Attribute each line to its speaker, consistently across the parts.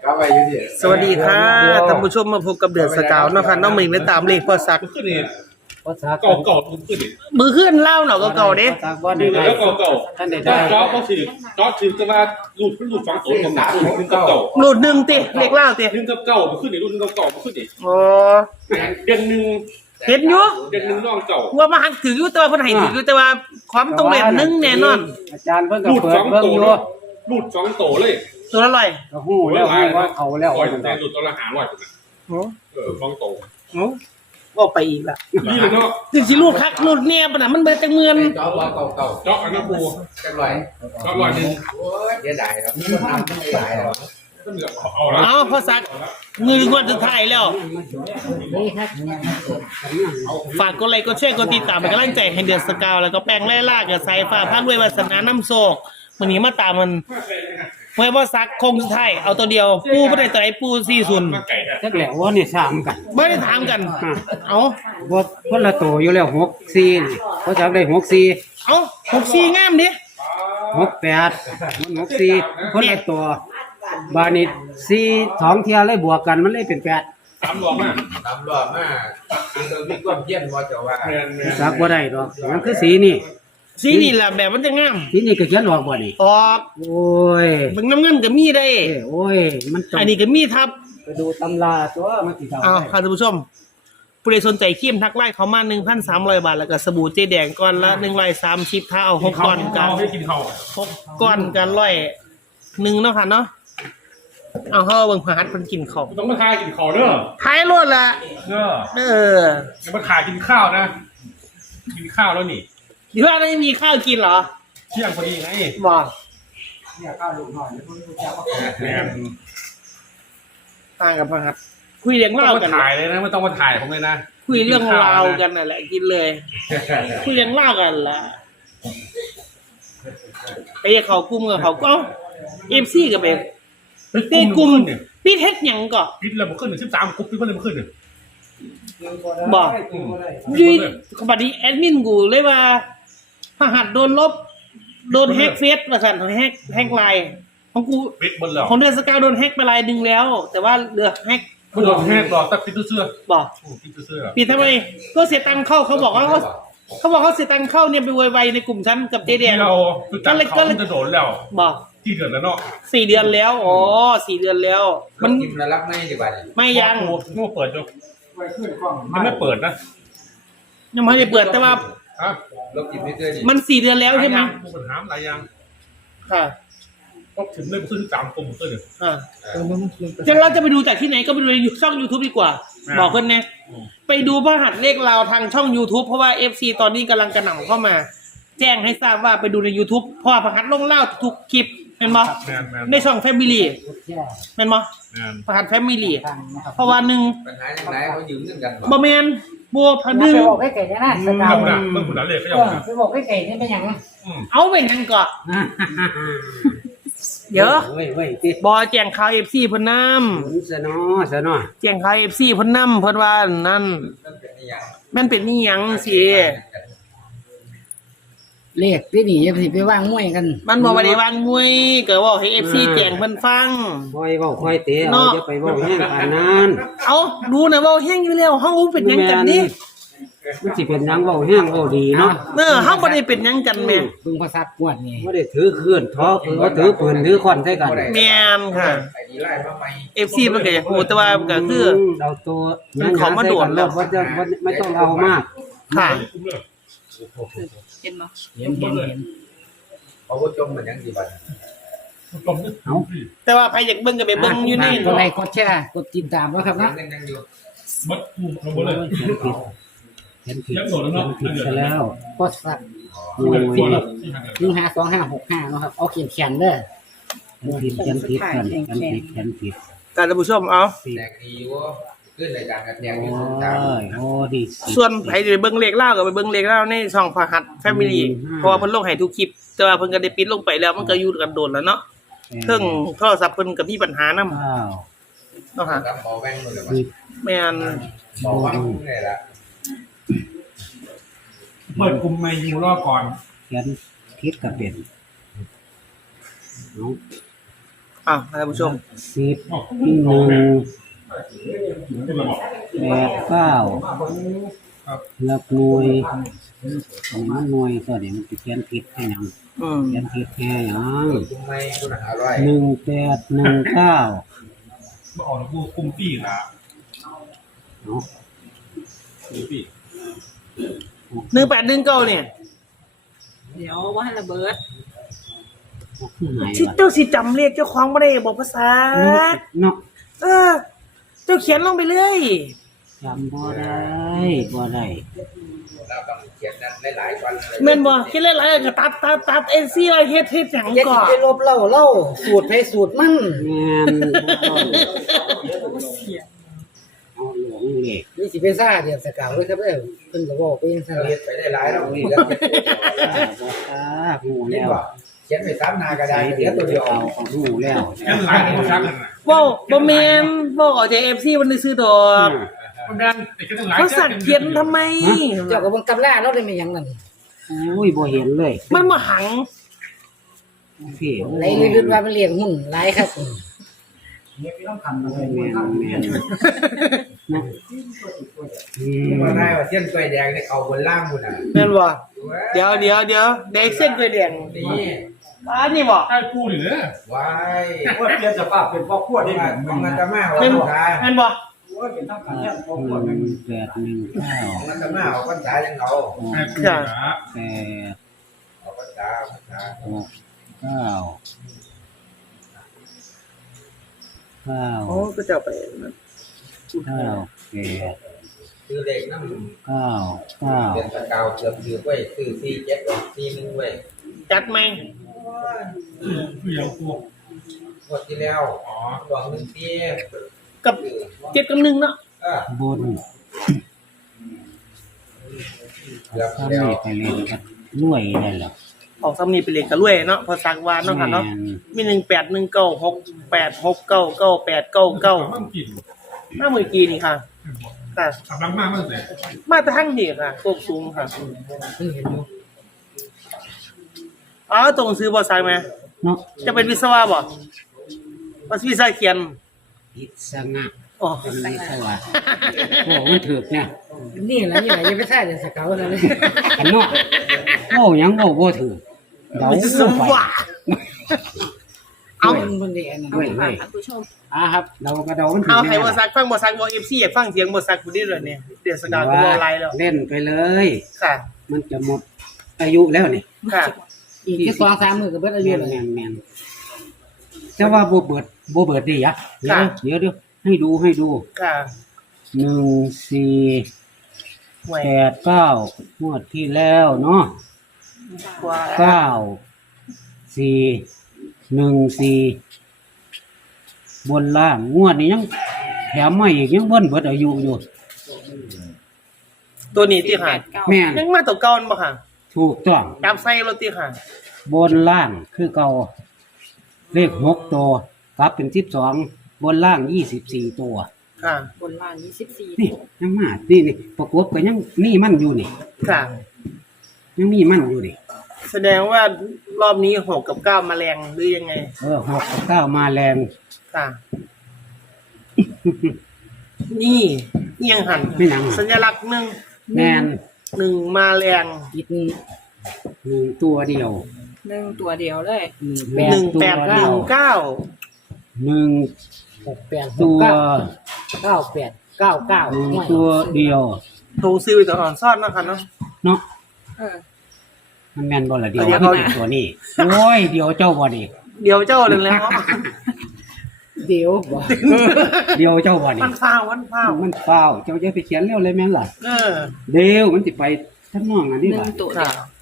Speaker 1: สวัสดีค่ะท่านผู้ชมมาพบกับเดือนสกาวเนาะค่ะน้องหมิงได้ตามเลขพ่อซัก
Speaker 2: ขึ้นนี่เก่าทุกขึ้นนี่
Speaker 1: มือขึ้นเล่าเนาะก็เก่าเด้
Speaker 2: แล้วเก่าจ๊อบก็ถือจ๊อบถือจะมาลูดฟังตัวของหนารุ่นเก่า
Speaker 1: หลุดหนึ่งติเลขเล่าติ
Speaker 2: รุ่นเก่าขึ้นนี่รุ่นเก่าขึ้นนี่
Speaker 1: อ๋อ
Speaker 2: เดือนหนึ่ง
Speaker 1: เห็นอยู่
Speaker 2: เดือนหนึ่งน้องเก่า
Speaker 1: ว่ามาหักถืออยู่แต่ว่าเพิ่นให้ถืออยู่แต่ว่าความตรงเลขหนึ่งแน่นอน
Speaker 3: อาจารย์เพิ่นก็เปิดเบิ่งอยู่
Speaker 2: ลูดสองโตเลย
Speaker 1: ตัวละร้อย
Speaker 3: ก็ฮู้แล้วว่าเขาแล้ว
Speaker 2: แต่ลูดตัวละ500พุ่นน่ะสองโต
Speaker 1: ก็ไปอีกละ
Speaker 2: นี่เลยเนาะ
Speaker 1: ถึงสิลูกคักลูกแนบน่ะมันเบิดจังเงิน
Speaker 4: จ๊อบเก่า
Speaker 2: จ๊อบอันนั้นปู
Speaker 4: จังไร
Speaker 2: จ๊อบ100นึง
Speaker 4: โอ้ยเสียดายครับมันทำไม่ได้แล้ว
Speaker 1: เอาพ่อซักมืองวดสุดท้ายแล้วฝากกดไลค์กดแชร์กดติดตามเป็นกำลังใจให้เดือนสกาวแล้วก็แป้งไล่ล่ากับสายฟ้าพาด้วยวาสนาน้ำโศกวันนี้มาตามมันเมื่อพ่อซักคงสุดท้ายเอาตัวเดียวปูบ่ได้ตัวไหนปู40
Speaker 3: จักแล้วว่านี่3กัน
Speaker 1: ไม่ได้ถามกันเอา
Speaker 3: บ่คนละโตอยู่แล้ว64นี่เขาจับได้64
Speaker 1: เอา64งามดิ
Speaker 3: 68มัน64คนละตัวบานิด4 2เที่ยเลยบวกกันมันเลยเป็น8
Speaker 2: 3รอบมา
Speaker 4: เรื่องมีความเพี้ยนว่าจะว่า
Speaker 3: ซักบ่ได้ดอกมันคือสีนี่
Speaker 1: แหละแบบมันจะงาม
Speaker 3: สีนี่ก็เขียนออกบ่นี่
Speaker 1: ออก
Speaker 3: โอ้ย
Speaker 1: เบิ่งน้ำเงินก็มีได้
Speaker 3: โอ้ยมัน
Speaker 1: อันนี้ก็มีทับ
Speaker 3: ไปดูตำราตัวมันสิเท่า
Speaker 1: ค่ะท่านผู้ชมผู้ใดสนใจครีมทักไลน์เขามา 1,300 บาทแล้วก็สบู่เจแดงก้อนละ130ถ้าเอา6ก้อนกัน6ก้อนกัน100เนาะค่ะเนาะเอาเฮาเบิ่งพหัสเพิ่นกินข้าว
Speaker 2: ต้องมาทายกินข้าวเด้อ
Speaker 1: ทายรถล่ะ
Speaker 2: จะมาขายกินข้าวนะกินข้าวแล้วนี่
Speaker 1: หรือว่าไม่มีข้าวกินเหรอ
Speaker 2: เที่ยงพอดีไง
Speaker 1: บ่
Speaker 3: เนี่ยข้าวลูกน้อยเพิ่นรู้จักว่า
Speaker 2: แม่น
Speaker 1: ต่างกับพหัสคุยเรื่องเล่ากัน
Speaker 2: ถ่ายเลยนะไม่ต้องมาถ่ายผมเลยนะ
Speaker 1: คุยเรื่องราวกันน่ะแหละกินเลยคุยเรื่องเล่ากันล่ะไปเขากลุ่มกับเขาก็FCก็เป็นตีกลุ่มพี่เฮ็ดหยังก็
Speaker 2: ปิดแล้วบ่ขึ้น13กลุ่มปิดบ่ได้บ่ขึ้น
Speaker 1: บ่ยืนขบัดนี้แอดมินกูเลยว่าพหัสโดนลบโดนแฮกเฟซว่าซั่นแฮกไลน์ของกู
Speaker 2: ปิดหมดแล้ว
Speaker 1: ของเดือนสกาวโดนแฮกไปรายนึงแล้วแต่ว่าเหลือแฮก
Speaker 2: บ่โดนแฮกหรอกแต่ปิดเสื้อ
Speaker 1: บ่
Speaker 2: ปิดเสื้อ
Speaker 1: ปิดทำไมก็เสียตังค์เข้าเขาบอกว่าเขาเสียตังค์เข้าเนี่ยไปไวๆในกลุ่มชั้นกับเจ๊แดง
Speaker 2: ก็เลยจะโดนแล้ว
Speaker 1: บ่
Speaker 2: 4 เดือนแล้วเนาะ
Speaker 1: 4 เดือนแล้วอ๋อ4 เดือนแล้ว
Speaker 4: มันกินแล้วรับไม่ดีกว่า
Speaker 1: ไม่ยัง
Speaker 2: งูเปิดอยู่ยังไม่เปิดนะ
Speaker 1: ยังไม่ได้เปิดแต่ว่า
Speaker 4: ลบกินไม่เกิน
Speaker 1: มัน4 เดือนแล้วใช่ไหม
Speaker 2: ปัญหาอะไรยัง
Speaker 1: ค่ะ
Speaker 2: ก็ถึงเลยซื้อ3กลุ่มซื้อเลย
Speaker 1: เราจะไปดูจากที่ไหนก็ไปดูในช่อง YouTube ดีกว่าบอกเพิ่นนะไปดูพหัสเลขเราทางช่อง YouTube เพราะว่า FC ตอนนี้กำลังกระหน่ำเข้ามาแจ้งให้ทราบว่าไปดูใน YouTube เพราะว่าพหัสลงเล่าทุกคลิปเห็นบ่ในช่อง Family แม่นบ่พหัส Family เพราะว่า1
Speaker 4: ปัญหาจังได๋เขายืมเงินกัน
Speaker 1: บ่แม่นบัวพันนึง
Speaker 3: บอกให้ไก่เนี่ยนะสกาว
Speaker 2: นะเพิ่นผู้นั้นเลยเขา
Speaker 3: ไปบอกให้ไก่นี่เป็นหยัง
Speaker 1: เอาเป็นหยังก่อเดี๋ยวบ่แจ้งข่าว FC เพิ่นนำ
Speaker 3: ซะเนาะ
Speaker 1: แจ้งข่าว FC เพิ่นนำเพิ่นว่านั่นมันเป็นอีหยังสิ
Speaker 3: เลขที่นี่อย่าสิไปวางมวยกัน
Speaker 1: มันบ่ได้วางมวยก็เว้าให้ FC แจ้งเพิ่นฟัง
Speaker 3: ค่อยเว้าค่อยเตะเอาอย่าไปเว้าแฮงปานนั้น
Speaker 1: เอาดูนะเว้าแฮงอยู่แล้วเฮาเป็นหยังกันนี่
Speaker 3: มันสิเป็นหยังเว้าแฮงเว้าดีเนาะ
Speaker 1: เฮาบ่ได้เป็นหยังกันแม่
Speaker 3: เบิ่งภาษากวดนี่บ่ได้ถือเคลื่อนท้อคือว่าถือปืนถือค้อนใส่กัน
Speaker 1: แม่นค่ะ FC มันก็อยากฮู้แต่ว่าก็คือ
Speaker 3: เอาตัว
Speaker 1: มันของมาโดนแล้ว
Speaker 3: ไม่ต้องเอามาก
Speaker 1: ค่ะ
Speaker 3: เห็น
Speaker 4: เพราะว่าจมเหมือนยังกี่บาท
Speaker 1: แต่ว่าใครอยากเบิ่งก็ไปเบิ่งอยู่นี่
Speaker 3: กดไลค์กดแชร์กดติดตามแล้วครับนะ
Speaker 2: มัดกูเอาหมดเลย
Speaker 3: เห็นผิดแล้วก็สัก15255นะครับเอาเขียนเด้อเขียนผิดกันเขียนผิด
Speaker 1: ท่านผู้ชมเอา
Speaker 4: แตกดีว่าขึ้นรายการกันแดงอยู่
Speaker 3: โอ้ดี
Speaker 1: ส่วนใครจะไปเบิ่งเลขเล่าก็ไปเบิ่งเลขเล่าในช่องพหัส Family เพราะว่าเพิ่นลงให้ทุกคลิปแต่ว่าเพิ่นก็ได้ปิดลงไปแล้วมันก็อยู่กันโดนแล้วเนาะเครื่องโทรศัพท์เพิ่นก็มีปัญหานำเนาะฮะแม่น
Speaker 4: บอกว่านี่ล่ะ
Speaker 2: เปิดกลุ่มใหม่อยู่รอก่อน
Speaker 3: เขียนผิดก็เป็น
Speaker 1: อ่ะท่านผู้ชม
Speaker 3: 10 1 8 9หลักหน่วยอันนี้มันหน่วยตัวนี้มันสิเขียนผิดให้หยัง
Speaker 1: อืม
Speaker 3: เขียนผิดแค่หยัง
Speaker 4: คุณไม่คุณอร่อย
Speaker 3: 1819
Speaker 2: มาออกแล้วกูคุมปี้ละ
Speaker 3: เนาะ
Speaker 2: คุมปี้
Speaker 1: 1819เนี่ย
Speaker 5: เดี๋ยวว่าให้ระเบิด
Speaker 3: คือหาย
Speaker 1: ที่
Speaker 3: ว่ะ
Speaker 1: เจ้าสิจำเลขเจ้าของบ่ได้บอกภาษา
Speaker 3: เนาะ
Speaker 1: เออ เจ้าเขียนลงไปเลย
Speaker 3: จำบ่ได้บ่ได้
Speaker 4: เราต้องเขียนนั้นหลายๆวันเลย
Speaker 1: แม่นบ่คิดหลายๆก็ตัดเอ็นซีไว้เฮ็ดหยัง
Speaker 6: อย่า
Speaker 1: ก่
Speaker 6: สิ
Speaker 1: อน
Speaker 6: ไปลบเล่าสูตรไปสูตรมัน
Speaker 3: แม่นบ่ต้องเอาหลวงเลย
Speaker 6: นี่สิไปซ่าเดียบสกาวเลยครับเด้อเพิ่นก็บอกไปจังซั่น
Speaker 4: เรียนไปได้หลายเรานี่แล้ว
Speaker 3: บ่ตาหู
Speaker 4: เรีย
Speaker 3: แล้
Speaker 4: น
Speaker 3: ว
Speaker 4: ว่าเขียนไป3 หน้ากระดาษ
Speaker 3: ใช้
Speaker 4: เขี
Speaker 3: เดี
Speaker 4: ย
Speaker 3: ย
Speaker 4: น
Speaker 3: ว
Speaker 4: ตัวเดียว
Speaker 3: เอาหูแล้ว
Speaker 2: แค่หลายคนซักกันนะ
Speaker 1: บ่แม่นบ่ออกจาก FC มันซื้อดอก
Speaker 2: มันดันแต่ก็ต้องหลาย
Speaker 1: เขาสั่งเขียนทำไม
Speaker 6: เจ้าก็เบิ่งตำราเราได้ไม่หยังนั่น
Speaker 3: โอ้ยบ่เห็นเลย
Speaker 1: มันบ่หัง
Speaker 3: พี่
Speaker 6: ไหนนึกว่ามันเลี้ยงหุ้นหลายครับ
Speaker 3: แม่นนะ
Speaker 4: มาได้ว่าเส้นตัวแดงได้เข้าบนล่างพุ่นน่ะ
Speaker 1: แม่นบ่เดี๋ยวเด็กเส้นกล้วยแดง
Speaker 4: นี่
Speaker 1: นี่บ่
Speaker 2: ไอ้กูนี่เนี่ย
Speaker 4: ว้าย
Speaker 7: ว่าเปลี่ยนสภาพเป็นพ่อขวดได้ไหม
Speaker 4: ของอาตมาเอา
Speaker 1: แม่น
Speaker 4: พร
Speaker 1: บ่
Speaker 4: รษา
Speaker 1: แม่นบ่
Speaker 7: ว่าเป็นทั้งการเนี่ยพ่อขวด
Speaker 3: 1819
Speaker 4: ของอาตมาเอาพรรษายังเอา
Speaker 2: ไอ้กูนะ
Speaker 4: เอาพรรษา
Speaker 1: โอ้ก็จะเอาไปนั่น
Speaker 4: คือเลขนำเดือนตะเกาเกือบถือไว้ซื้อ47ออก41ไว้
Speaker 1: จัดไหม
Speaker 2: กูยังกู
Speaker 4: งวดที่แล้วหวัง1ปี
Speaker 1: กับ7กับ1เนาะ
Speaker 3: บน
Speaker 4: เกือบ
Speaker 3: ถ้า
Speaker 4: แล้ว
Speaker 3: ไม่ไปเล่นก็รวยได้หรอ
Speaker 1: ออกซ้ำนี่ไปเรียนกันรวยเนาะพอสักวานเนาะค่ะเนาะมี181968699899
Speaker 2: มันกิน
Speaker 1: หน้ามือกีนี่ค่ะค่ะ
Speaker 2: สำลักมากมันเลย
Speaker 1: มาแต่ทั้งนี่ค่ะโคกสูงค่ะ
Speaker 6: เพิ่งเห็นอยู่
Speaker 1: อ๋อตรงซื้อบอสักไหม
Speaker 3: เนาะ
Speaker 1: จะเป็นวิศวะบ่วิศวะเขียน
Speaker 3: พิษงะ
Speaker 1: อ๋อ
Speaker 3: เป็นวิศวะโอ้มันถึกเนี่ย
Speaker 6: นี่แหละอย่าไปซ่าเดียบสกาวนั่นเลย
Speaker 3: อันเนาะโอ้ยังบ่ถือเดา
Speaker 1: วิศวะ
Speaker 6: เอา
Speaker 1: เอา
Speaker 6: เพิ่นได้อันนั้น
Speaker 3: เว้ย
Speaker 5: ท่านผู้ชม
Speaker 3: ครับเราก็เดามันถึ
Speaker 1: เอาให้บอสักฟังบอสักบอFC อยากฟังเสียงบอสักผู้นี้เลยเนี่ยเดี๋ยวสกาวก็บอไลแล้ว
Speaker 3: เล่นไปเลย
Speaker 1: ค่ะ
Speaker 3: มันจะหมดอายุแล้วนี่
Speaker 1: ค่ะ
Speaker 6: อีกแค่2-3มื้อก็เบิดอายุแล้ว
Speaker 3: แม่นแต่ว่าบ่เบิดดิยะเดี๋ยวให้ดู
Speaker 1: ค่ะ
Speaker 3: 14
Speaker 1: หวย
Speaker 3: 89งวดที่แล้วเนาะ
Speaker 1: กว่า
Speaker 3: 9414บนล่างงวดนี้ยังแถมมาอีกยังเบิ้นเบิดอายุอยู่
Speaker 1: ตัวนี้ที่ค่ะ
Speaker 3: แม่น
Speaker 1: ยังมาตัวเก่าบ่ค่ะ
Speaker 3: ถูกต้อง
Speaker 1: จับใส่รถที่ค่ะ
Speaker 3: บนล่างคือเก่าเลข6ตัวกลับเป็น12บนล่าง24ตัว
Speaker 1: ค่ะ
Speaker 5: บนล่าง24
Speaker 3: นี่ยังมานี่ประกบก็ยังนี่มันอยู่นี่
Speaker 1: ค่ะ
Speaker 3: ยังนี่มันอยู่นี่
Speaker 1: แสดงว่ารอบนี้6กับ9มาแรงหรือยังไง
Speaker 3: 6กับ9มาแรง
Speaker 1: ค่ะ นี่ยังหัน
Speaker 3: ไม่หนัง
Speaker 1: สัญลักษณ์หนึ่ง
Speaker 3: แม่น
Speaker 1: หนึ่งมาแรง
Speaker 6: อีกนี่
Speaker 3: 1ตัวเดียว
Speaker 5: 1ตัวเดียวเลย
Speaker 1: 1819
Speaker 3: 1
Speaker 6: 68
Speaker 3: ตัว
Speaker 6: 98 99
Speaker 3: 1ตัวเดียว
Speaker 1: ตรงซื้อตัวอ่อนซ่อนนะคะเนาะ
Speaker 3: เนาะ
Speaker 5: เออ
Speaker 3: มันแม่นบ่ล่ะเดียว
Speaker 1: เดี๋ยวเขา
Speaker 3: ตัวนี้โอ้ยเดี๋ยวเจ้าบ่นี่
Speaker 1: เดี๋ยวเจ้าเลยแล้ว
Speaker 6: เดี๋ยวบ่
Speaker 3: เดี๋ยวเจ้าบ่นี่
Speaker 1: มันฟ้าวมันฟ้าว
Speaker 3: มันเฝ้าวเจ้าจะไปเขียนเร็วเลยแม่นล่ะ
Speaker 1: เออ
Speaker 3: เดี๋ยวมันสิไปทั้งน้องอันนี้ล่ะ
Speaker 5: 1ตัว
Speaker 1: ค่ะ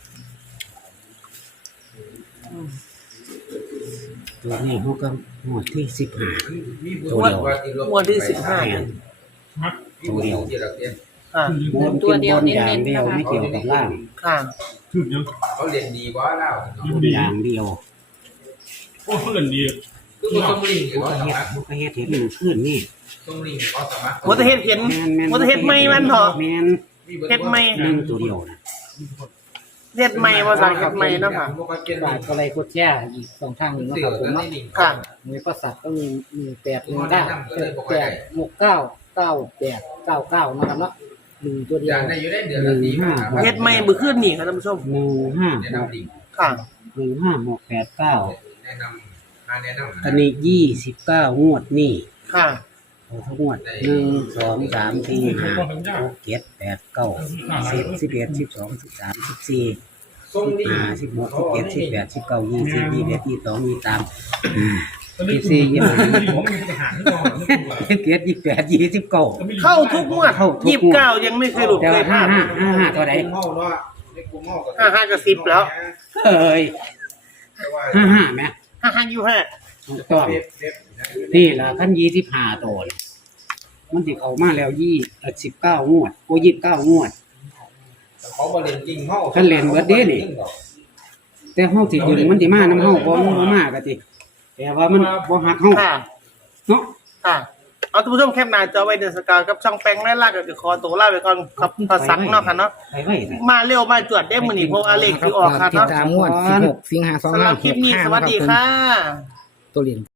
Speaker 3: ตัวนี้ฮู้ก็หมวดที่15ตัวเดียว
Speaker 1: วันที่15
Speaker 3: ตัวเดียว
Speaker 1: ค่ะ
Speaker 3: บนเป็นบนอย่างเดียวไม่เกี่ยวกับล่าง
Speaker 1: ค่ะ
Speaker 2: ถึงยัง
Speaker 4: เขาเรียนดีบ่แล้ว
Speaker 3: บนอย่างเดียว
Speaker 2: โอ้เพื่อนดี
Speaker 4: คือต้องลิง
Speaker 3: ผู้
Speaker 4: เขา
Speaker 3: ก็
Speaker 4: ส
Speaker 3: เฮ็ด
Speaker 4: มัคร
Speaker 3: ผู้ก็เฮ็ดเห็นหนึ่งขึ้นนี่
Speaker 4: ต้องลิงเขาสมัคร
Speaker 1: วัตเฮ็ดเห็น
Speaker 3: แม่น
Speaker 1: วัตเฮ็ดไม่มันเถอะ
Speaker 3: แม่น
Speaker 1: เฮ็ดไม่
Speaker 3: หนึ่งตัวเดียวนะ
Speaker 1: เฮ็ดใหม่ภาษาเฮ็ดใหม่เนาะค่ะ
Speaker 6: ฝากอะไรกดแชร์อีกสองทางหนึ่งนะครับผมเนาะ
Speaker 1: ค่ะ
Speaker 6: มีประสัตว์ก็มี819 นะครับเนาะ1ตัวเดี
Speaker 4: อ
Speaker 6: ยว
Speaker 4: ย่างในอยู่ได้เดือนละสี่ห้า
Speaker 1: เฮ็ดใหม่มื้อคืนนี่ค่ะท่านผู้ชม
Speaker 3: 15
Speaker 4: แนะนำดี
Speaker 1: ค่ะ
Speaker 3: 15
Speaker 4: แนะนำแนะนำ
Speaker 3: อันนี้29งวดนี่
Speaker 1: ค่ะ
Speaker 3: เอาทั้งงวด1 2 3 4 5 6 7 8 9 10 11 12 13 14
Speaker 4: ทรงดี
Speaker 3: 15 16 17 18 19 20 21 22 23 24 25 27 28 29
Speaker 1: เข้าทุกงวด
Speaker 3: เข้าทุกงวด
Speaker 1: 29ยังไม่เคยหลุด
Speaker 3: แต่
Speaker 1: เค
Speaker 3: ว่าย
Speaker 1: พลาด
Speaker 3: 55ตัวใด
Speaker 4: เมาเนาะในกลุ่มเมากับ
Speaker 1: 55กับ10แล้ว
Speaker 3: เอ้ย55แหม
Speaker 1: 55อยู่5
Speaker 3: ถูกต้องนี่ล่ะคัน25ตัวนี่มันสิเข้ามาแล้ว19งวดโอ้29งวด
Speaker 4: เขาบ่เล่นจริงเมา
Speaker 3: คันเล่นเบิดเด้นี่ แต่เฮาสิดึงมันสิมานำเฮาบ่มันบ่มาก็ติแต่ว่ามันบ่ฮักเฮา
Speaker 1: ค่ะ
Speaker 3: เนาะ
Speaker 1: ค่ะ เอาท่านผู้ชมแคปหน้าจอไว้เดือนสกาวกับช่องแป้งและลากกับขอตัวลาไปก่อนครับภาษาเนาะค่ะเนาะ
Speaker 3: ไปไว้นะ
Speaker 1: มาเร็วมาจวดได้มื้อนี้เพราะว่าเลขที่ออกค่ะ
Speaker 6: ติด
Speaker 1: เนาะ
Speaker 6: ตามงวด16 สิงหาคม
Speaker 1: สำหรับคลิปนี้สวัสดีค่ะ
Speaker 6: ตัวเรียน